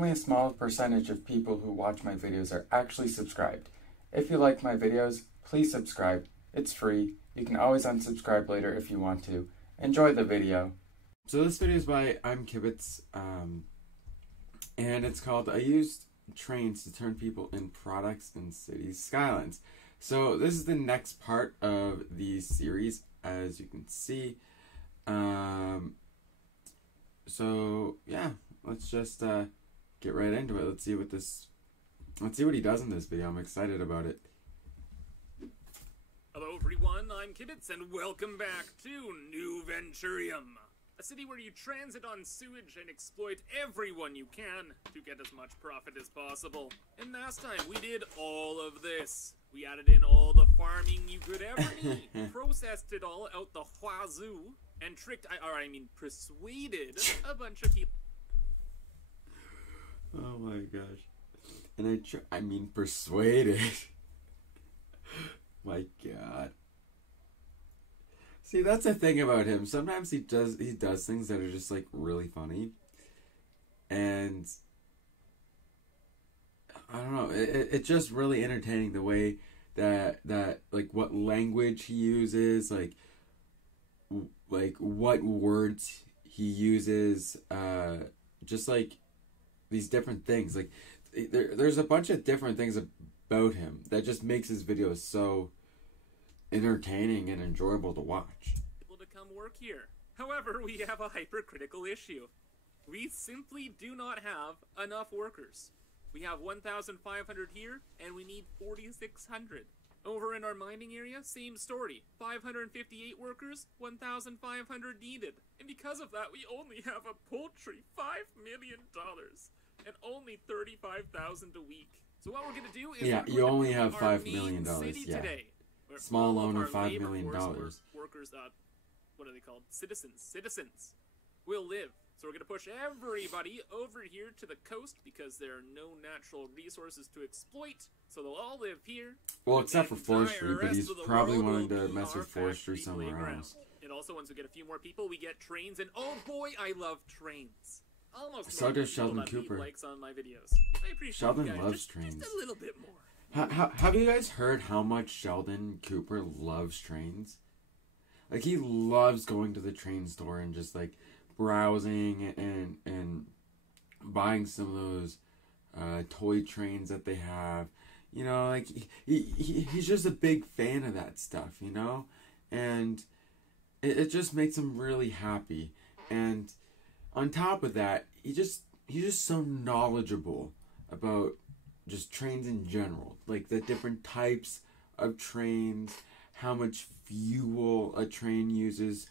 only a small percentage of people who watch my videos are actually subscribed. If you like my videos, please subscribe. It's free. You can always unsubscribe later if you want to. Enjoy the video. So this video is by I'm Kibitz, and it's called I Used Trains to Turn People in Products in Cities Skylines. So this is the next part of the series, as you can see. So yeah, let's just get right into it. Let's see what he does in this video. I'm excited about it. Hello everyone, I'm Kibitz and welcome back to New Venturium, a city where you transit on sewage and exploit everyone you can to get as much profit as possible. And last time we did all of this. We added in all the farming you could ever need, processed it all out the wazoo, and persuaded a bunch of people. Oh my gosh. And persuaded. My God. See, that's the thing about him. Sometimes he does things that are just like really funny. And I don't know, it's just really entertaining the way that like what language he uses, like what words he uses, just like these different things. Like there's a bunch of different things about him that just makes his videos so entertaining and enjoyable to watch. Able to come work here. However, we have a hypercritical issue. We simply do not have enough workers. We have 1,500 here, and we need 4,600. Over in our mining area, same story. 558 workers, 1,500 needed. And because of that, we only have a paltry $5 million and only 35,000 a week. So what we're gonna do is you only have $5 million. Yeah. Today, small loan of $5 million. Workers, what are they called? Citizens will live. So we're going to push everybody over here to the coast because there are no natural resources to exploit. So they'll all live here. Well, except for forestry, but he's probably wanting to mess with forestry somewhere else. And also, once we get a few more people, we get trains. And oh boy, I love trains. Almost so does Sheldon Cooper. Likes on my videos. I appreciate Sheldon loves trains. Just a little bit more. Have you guys heard how much Sheldon Cooper loves trains? Like, he loves going to the train store and just like browsing and buying some of those toy trains that they have. You know, like he's just a big fan of that stuff, you know? And it just makes him really happy. And on top of that, he's just so knowledgeable about just trains in general. Like the different types of trains, how much fuel a train uses,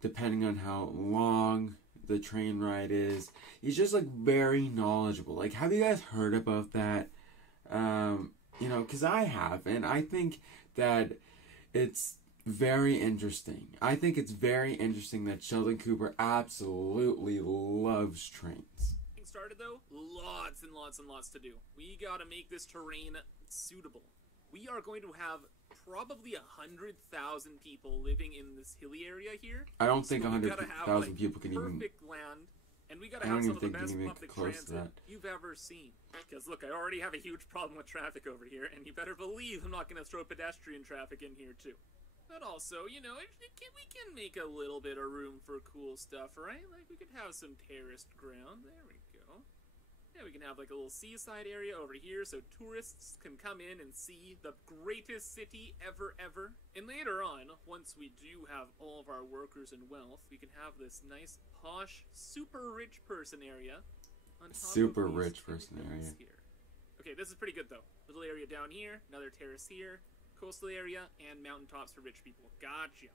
depending on how long the train ride is. He's just like very knowledgeable. Like, have you guys heard about that? You know, because I have, and I think that it's very interesting. I think it's very interesting that Sheldon Cooper absolutely loves trains. Started though, lots and lots and lots to do. We gotta make this terrain suitable. We are going to have probably 100,000 people living in this hilly area here. I don't think 100,000 people can even. Perfect land, and we gotta have some of the best public transit you've ever seen. Because look, I already have a huge problem with traffic over here, and you better believe I'm not gonna throw pedestrian traffic in here too. But also, you know, we can make a little bit of room for cool stuff, right? Like, we could have some terraced ground. There we go. Yeah, we can have, like, a little seaside area over here so tourists can come in and see the greatest city ever. And later on, once we do have all of our workers and wealth, we can have this nice, posh, super rich person area on top super rich person area. Here. Okay, this is pretty good, though. Little area down here, another terrace here. Coastal area, and mountaintops for rich people. Gotcha.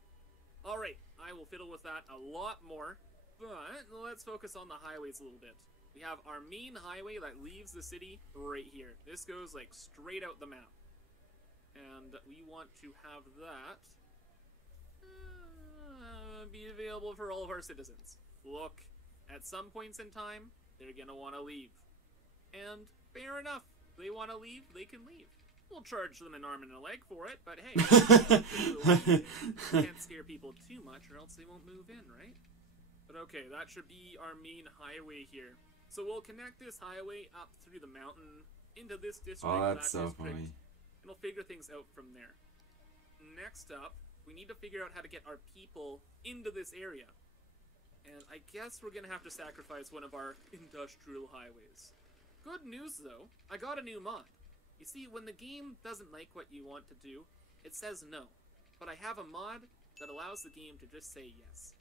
Alright, I will fiddle with that a lot more, but let's focus on the highways a little bit. We have our main highway that leaves the city right here. This goes like straight out the map. And we want to have that be available for all of our citizens. Look, at some points in time, they're gonna want to leave. And fair enough. If they want to leave, they can leave. We'll charge them an arm and a leg for it, but hey, can't scare people too much or else they won't move in, right? But okay, that should be our main highway here. So we'll connect this highway up through the mountain into this district. Oh, that's so funny. And we'll figure things out from there. Next up, we need to figure out how to get our people into this area. And I guess we're gonna have to sacrifice one of our industrial highways. Good news though, I got a new mod. You see, when the game doesn't like what you want to do, it says no. But I have a mod that allows the game to just say yes.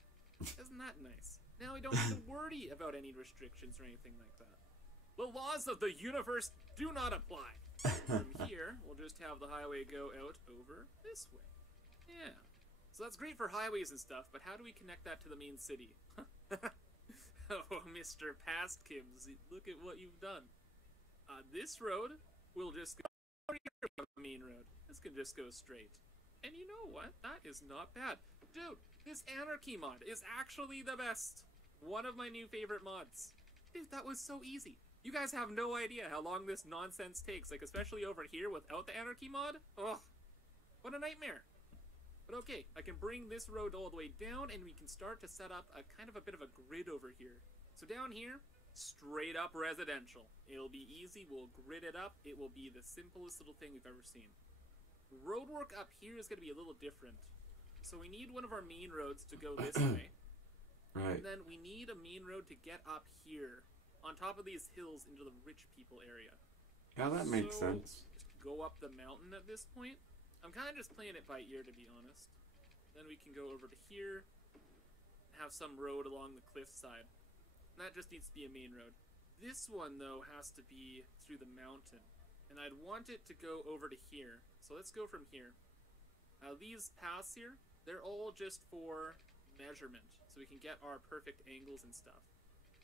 Isn't that nice? Now we don't have to worry about any restrictions or anything like that. The laws of the universe do not apply. From here, we'll just have the highway go out over this way. Yeah. So that's great for highways and stuff, but how do we connect that to the main city? Oh, Mr. Past Kibs, look at what you've done. This road will just go the main road. This can just go straight. And you know what? That is not bad. Dude, this Anarchy mod is actually the best. One of my new favorite mods. Dude, that was so easy. You guys have no idea how long this nonsense takes, like especially over here without the Anarchy mod. Ugh, what a nightmare. But okay, I can bring this road all the way down and we can start to set up a kind of a bit of a grid over here. So down here, straight up residential. It'll be easy, we'll grid it up. It will be the simplest little thing we've ever seen. Roadwork up here is going to be a little different. So we need one of our main roads to go this way. Right. And then we need a main road to get up here, on top of these hills into the rich people area. Yeah, that makes sense. Go up the mountain at this point. I'm kind of just playing it by ear, to be honest. Then we can go over to here, have some road along the cliff side. And that just needs to be a main road. This one, though, has to be through the mountain. And I'd want it to go over to here. So let's go from here. These paths here, they're all just for measurement, so we can get our perfect angles and stuff.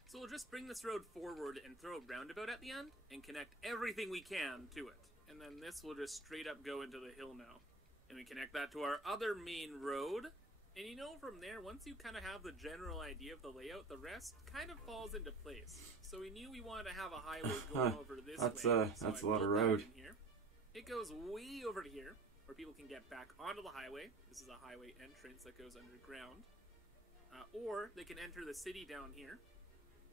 So we'll just bring this road forward and throw a roundabout at the end, and connect everything we can to it. And then this will just straight up go into the hill now. And we connect that to our other main road. And you know, from there, once you kind of have the general idea of the layout, the rest kind of falls into place. So we knew we wanted to have a highway going over this way. That's a lot of road. Here. It goes way over to here, where people can get back onto the highway. This is a highway entrance that goes underground. Or they can enter the city down here.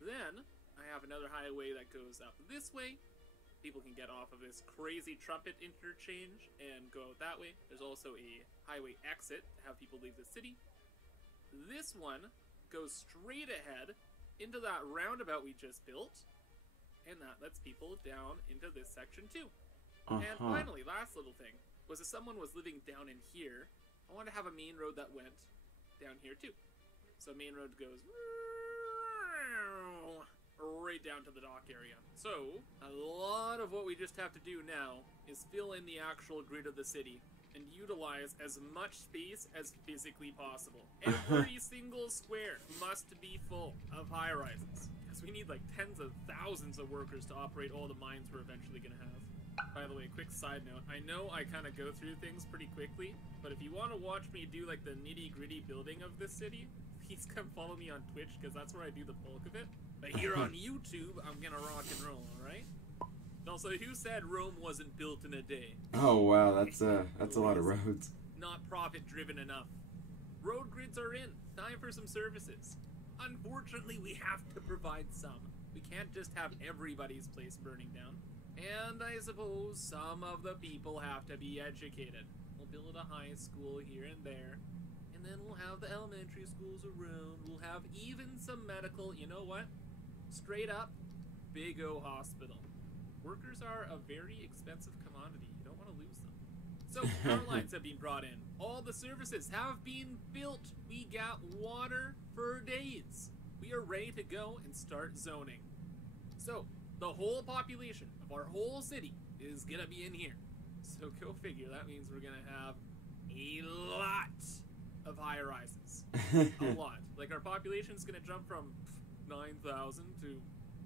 Then I have another highway that goes up this way. People can get off of this crazy trumpet interchange and go out that way. There's also a highway exit to have people leave the city. This one goes straight ahead into that roundabout we just built, and that lets people down into this section too. And finally, last little thing, was if someone was living down in here, I want to have a main road that went down here too. So main road goes right down to the dock area. So, a lot of what we just have to do now is fill in the actual grid of the city and utilize as much space as physically possible. Every single square must be full of high-rises, because we need like tens of thousands of workers to operate all the mines we're eventually going to have. By the way, quick side note, I know I kind of go through things pretty quickly, but if you want to watch me do like the nitty-gritty building of this city, please come follow me on Twitch, because that's where I do the bulk of it. But here on YouTube, I'm gonna rock and roll, alright? Also, who said Rome wasn't built in a day? Oh wow, that's a lot of roads. Not profit-driven enough. Road grids are in. Time for some services. Unfortunately, we have to provide some. We can't just have everybody's place burning down. And I suppose some of the people have to be educated. We'll build a high school here and there. And then we'll have the elementary schools around. We'll have even some medical, you know what? Straight up, Big O Hospital. Workers are a very expensive commodity. You don't want to lose them. So, power lines have been brought in. All the services have been built. We got water for days. We are ready to go and start zoning. So, the whole population of our whole city is going to be in here. So, go figure. That means we're going to have a lot of high-rises. A lot. Like, our population's going to jump from 9,000 to,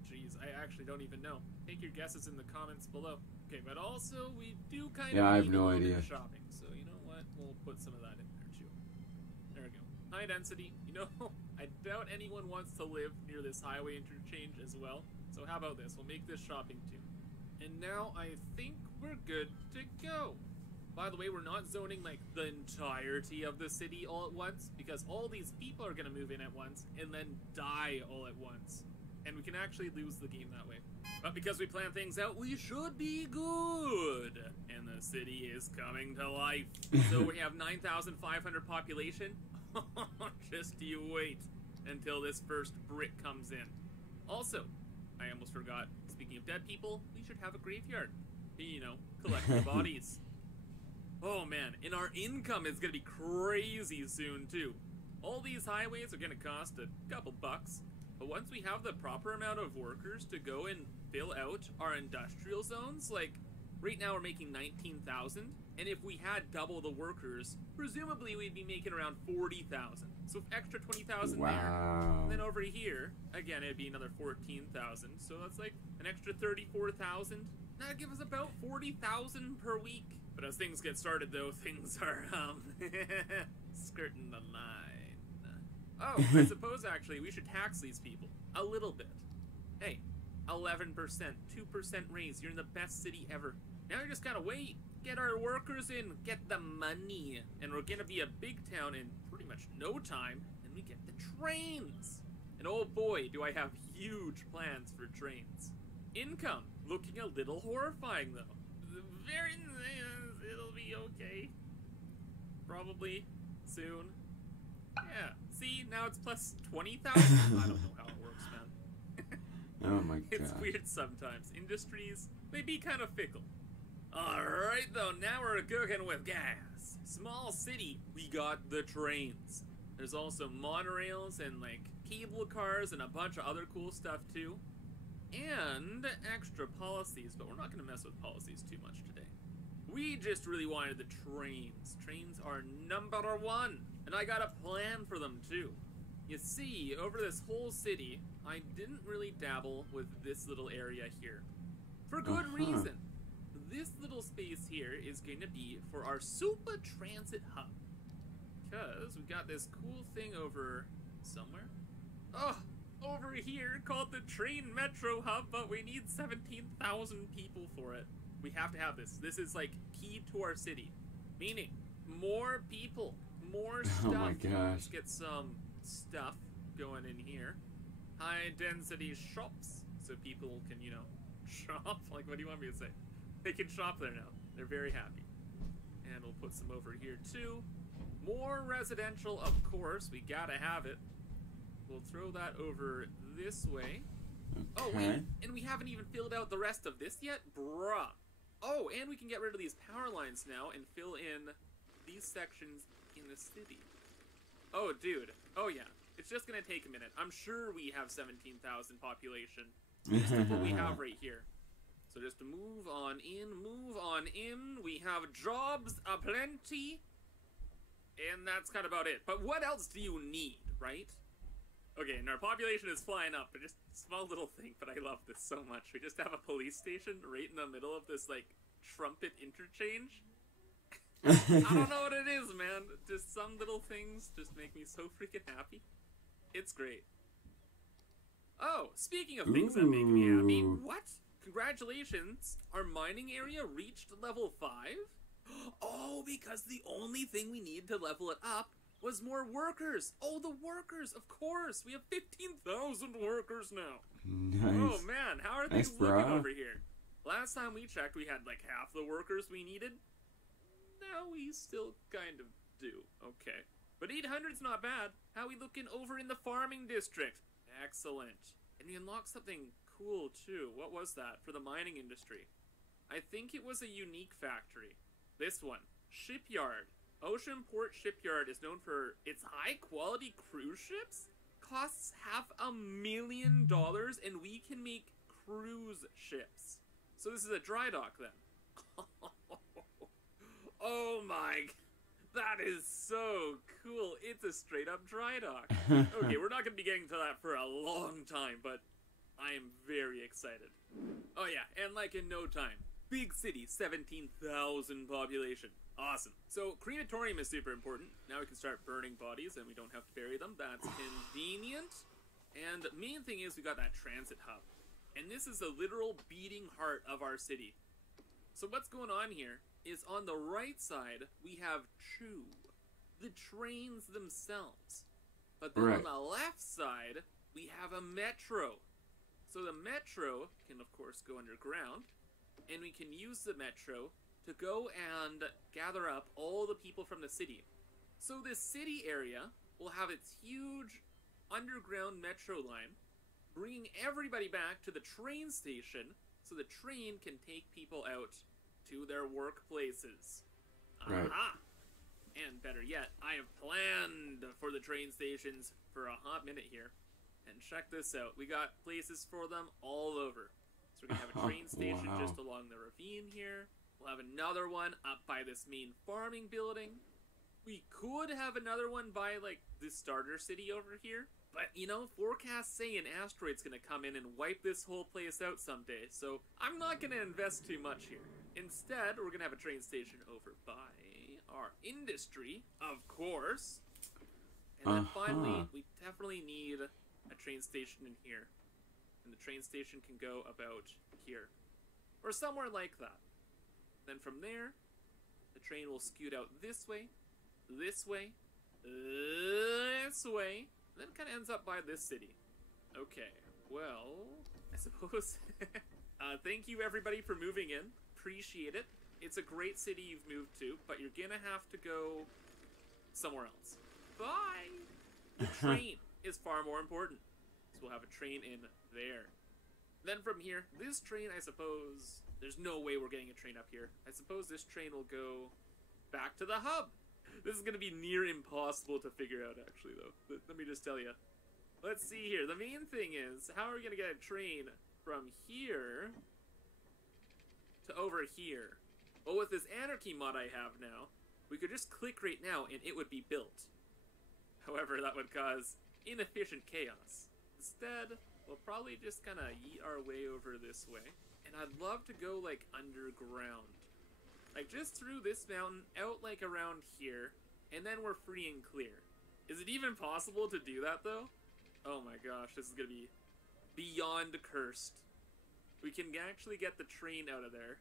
geez, I actually don't even know. Take your guesses in the comments below. Okay, but also, we do kind of I have need no a little bit idea. of shopping, so you know what? We'll put some of that in there, too. There we go. High density. You know, I doubt anyone wants to live near this highway interchange as well, so how about this? We'll make this shopping, too. And now I think we're good to go. By the way, we're not zoning like the entirety of the city all at once, because all these people are gonna move in at once and then die all at once. And we can actually lose the game that way. But because we plan things out, we should be good. And the city is coming to life. So we have 9,500 population. Just you wait until this first brick comes in. Also, I almost forgot, speaking of dead people, we should have a graveyard. You know, collect the bodies. Oh man, and our income is gonna be crazy soon too. All these highways are gonna cost a couple bucks, but once we have the proper amount of workers to go and fill out our industrial zones, like right now we're making 19,000, and if we had double the workers, presumably we'd be making around 40,000. So extra 20,000 there. And then over here, again, it'd be another 14,000. So that's like an extra 34,000. That'd give us about 40,000 per week. But as things get started, though, things are, skirting the line. Oh, I suppose, actually, we should tax these people. A little bit. Hey, 11%, 2% raise. You're in the best city ever. Now you just gotta wait. Get our workers in. Get the money. And we're gonna be a big town in pretty much no time. And we get the trains. And oh boy, do I have huge plans for trains. Income. Looking a little horrifying, though. It'll be okay. Probably soon. Yeah. See, now it's plus 20,000. I don't know how it works, man. Oh my god. It's weird sometimes. Industries, they be kind of fickle. Alright though, now we're cooking with gas. Small city, we got the trains. There's also monorails and like cable cars and a bunch of other cool stuff too. And extra policies, but we're not going to mess with policies too much today. We just really wanted the trains. Trains are number one, and I got a plan for them too. You see, over this whole city, I didn't really dabble with this little area here. For good reason. This little space here is going to be for our super transit hub. Because we got this cool thing over somewhere. Oh! Over here called the train metro hub, but we need 17,000 people for it. We have to have this. This is like key to our city. Meaning, more people, more stuff. Oh my gosh. Let's get some stuff going in here. High density shops, so people can, you know, shop. Like, what do you want me to say? They can shop there now. They're very happy. And we'll put some over here too. More residential, of course. We gotta have it. We'll throw that over this way. Okay. Oh, wait, and we haven't even filled out the rest of this yet? Bruh. Oh, and we can get rid of these power lines now and fill in these sections in the city. Oh, dude. Oh, yeah. It's just gonna take a minute. I'm sure we have 17,000 population. Just like what we have right here. So just to move on in, move on in. We have jobs aplenty. And that's kind of about it. But what else do you need, right? Okay, and our population is flying up, but just a small little thing, but I love this so much. We just have a police station right in the middle of this, like, trumpet interchange. I don't know what it is, man. Just some little things just make me so freaking happy. It's great. Oh, speaking of things that make me happy, what? Congratulations, our mining area reached level 5? Oh, because the only thing we need to level it up was more workers. Oh, the workers, of course. We have 15,000 workers now. Nice. Oh, man, how are things looking over here? Last time we checked, we had like half the workers we needed. Now we still kind of do. Okay. But 800's not bad. How are we looking over in the farming district? Excellent. And we unlocked something cool, too. What was that for the mining industry? I think it was a unique factory. This one. Shipyard. Oceanport Shipyard is known for its high-quality cruise ships. Costs $500,000, and we can make cruise ships. So this is a dry dock, then. Oh my... That is so cool. It's a straight-up dry dock. Okay, we're not going to be getting to that for a long time, but I am very excited. Oh yeah, and like in no time. Big city, 17,000 population. Awesome. So, Crematorium is super important. Now we can start burning bodies and we don't have to bury them. That's convenient. And the main thing is we got that transit hub. And this is the literal beating heart of our city. So what's going on here is on the right side, we have Chu, the trains themselves. But then on the left side, we have a metro. So the metro can, of course, go underground, and we can use the metro to go and gather up all the people from the city. So this city area will have its huge underground metro line, bringing everybody back to the train station so the train can take people out to their workplaces. Right. Aha! And better yet, I have planned for the train stations for a hot minute here. And check this out. We got places for them all over. So we're going to have a train station just along the ravine here. We'll have another one up by this main farming building. We could have another one by, like, the starter city over here. But, you know, forecasts say an asteroid's going to come in and wipe this whole place out someday. So I'm not going to invest too much here. Instead, we're going to have a train station over by our industry, of course. And then finally, we definitely need a train station in here. And the train station can go about here. Or somewhere like that. Then from there, the train will scoot out this way, this way, this way, and then kind of ends up by this city. Okay, well, I suppose... thank you everybody for moving in. Appreciate it. It's a great city you've moved to, but you're gonna have to go somewhere else. Bye! The train is far more important. So we'll have a train in there. Then from here, this train, I suppose... There's no way we're getting a train up here. I suppose this train will go back to the hub. This is going to be near impossible to figure out, actually, though. Let me just tell you. Let's see here. The main thing is, how are we going to get a train from here to over here? Well, with this anarchy mod I have now, we could just click right now and it would be built. However, that would cause inefficient chaos. Instead, we'll probably just kind of yeet our way over this way. And I'd love to go, like, underground. Like, just through this mountain, out, like, around here, and then we're free and clear. Is it even possible to do that, though? Oh my gosh, this is gonna be beyond cursed. We can actually get the train out of there.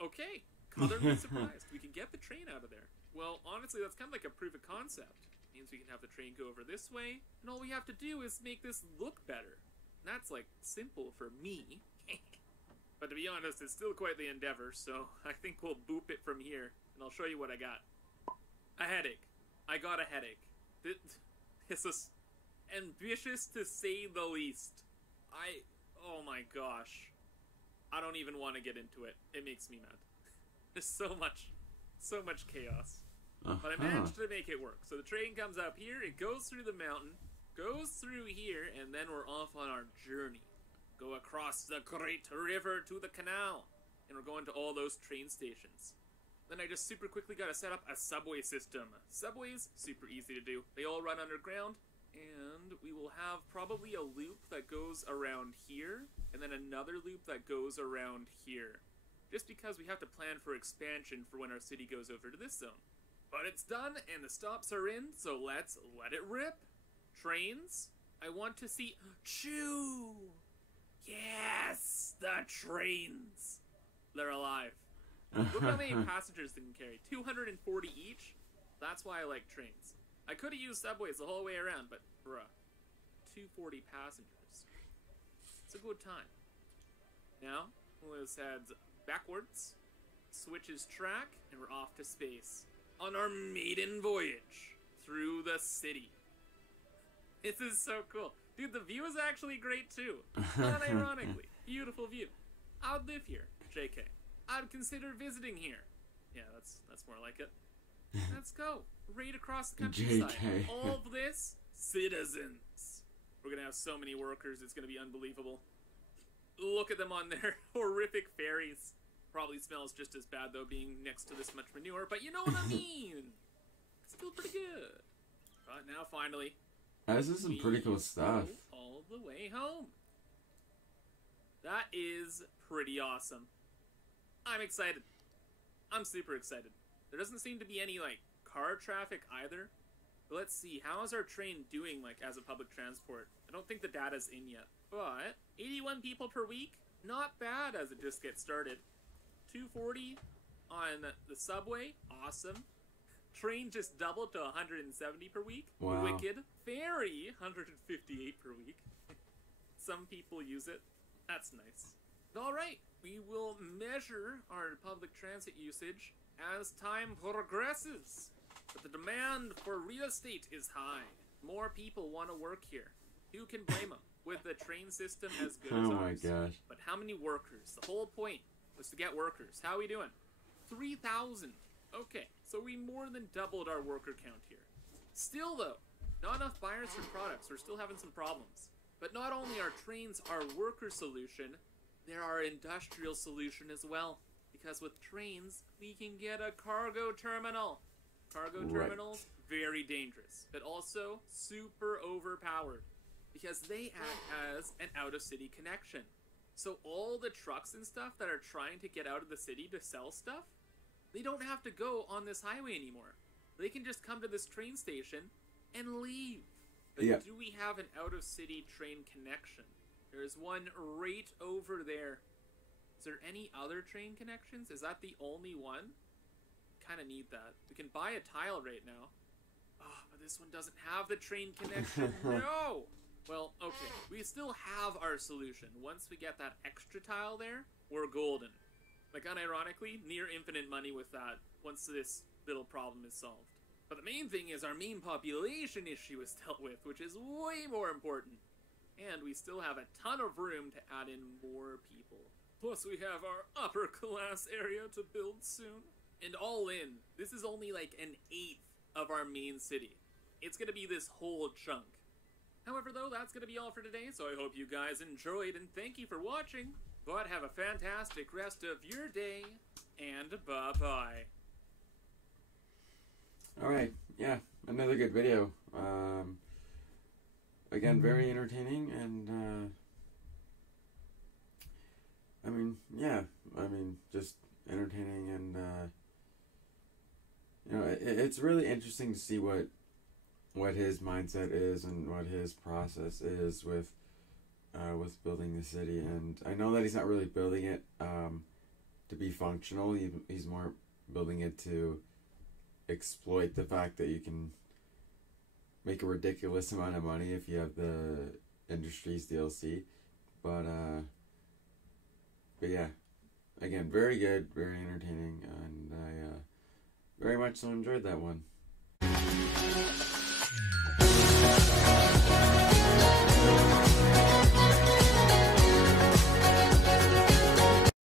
Okay, colorfully surprised. We can get the train out of there. Well, honestly, that's kind of like a proof of concept. It means we can have the train go over this way, and all we have to do is make this look better. That's, like, simple for me. But to be honest, it's still quite the endeavor, so I think we'll boop it from here, and I'll show you what I got. A headache. I got a headache. This is ambitious to say the least. Oh my gosh. I don't even want to get into it. It makes me mad. There's so much chaos. But I managed to make it work. So the train comes up here, it goes through the mountain, goes through here, and then we're off on our journey. Go across the great river to the canal. And we're going to all those train stations. Then I just super quickly got to set up a subway system. Subways, super easy to do. They all run underground. And we will have probably a loop that goes around here. And then another loop that goes around here. Just because we have to plan for expansion for when our city goes over to this zone. But it's done, and the stops are in, so let's let it rip. Trains, I want to see... Choo! Yes! The trains! They're alive. Look how many passengers they can carry. 240 each? That's why I like trains. I could have used subways the whole way around, but bruh. 240 passengers. It's a good time. Now, let's head backwards, switches track, and we're off to space. On our maiden voyage through the city. This is so cool. Dude, the view is actually great too. Not ironically. Beautiful view. I would live here. JK. I'd consider visiting here. Yeah, that's more like it. Let's go. Right across the countryside. JK. All of this, citizens. We're gonna have so many workers, it's gonna be unbelievable. Look at them on their horrific ferries. Probably smells just as bad, though, being next to this much manure, but you know what I mean! Still pretty good. But now, finally... This is some pretty cool stuff. All the way home. That is pretty awesome. I'm excited. I'm super excited. There doesn't seem to be any, like, car traffic either. But let's see, how is our train doing, like, as a public transport? I don't think the data's in yet. But 81 people per week? Not bad as it just gets started. 240 on the subway. Awesome. Train just doubled to 170 per week. Wow. Wicked. Ferry, 158 per week. Some people use it. That's nice. Alright, we will measure our public transit usage as time progresses. But the demand for real estate is high. More people want to work here. Who can blame them? With the train system as good as ours. Oh my gosh. But how many workers? The whole point was to get workers. How are we doing? 3,000. Okay, so we more than doubled our worker count here. Still though, not enough buyers for products. We're still having some problems. But not only are trains our worker solution, they're our industrial solution as well. Because with trains, we can get a cargo terminal. Cargo terminals, very dangerous, but also super overpowered. Because they act as an out-of-city connection. So all the trucks and stuff that are trying to get out of the city to sell stuff, they don't have to go on this highway anymore. They can just come to this train station and leave. But do we have an out-of-city train connection? There's one right over there. Is there any other train connections? Is that the only one? Kind of need that. We can buy a tile right now. Oh, but this one doesn't have the train connection. No! Well, okay. We still have our solution. Once we get that extra tile there, we're golden. Like, unironically, near infinite money with that once this little problem is solved. But the main thing is our main population issue is dealt with, which is way more important. And we still have a ton of room to add in more people. Plus we have our upper class area to build soon. And all in, this is only like an 1/8 of our main city. It's gonna be this whole chunk. However though, that's gonna be all for today, so I hope you guys enjoyed and thank you for watching. But have a fantastic rest of your day, and bye-bye. Alright, yeah, another good video. Again, very entertaining, and, just entertaining, and, it's really interesting to see what his mindset is and what his process is with building the city. And I know that he's not really building it to be functional. He's more building it to exploit the fact that you can make a ridiculous amount of money if you have the Industries DLC. But yeah, again, very good, very entertaining, and I very much so enjoyed that one.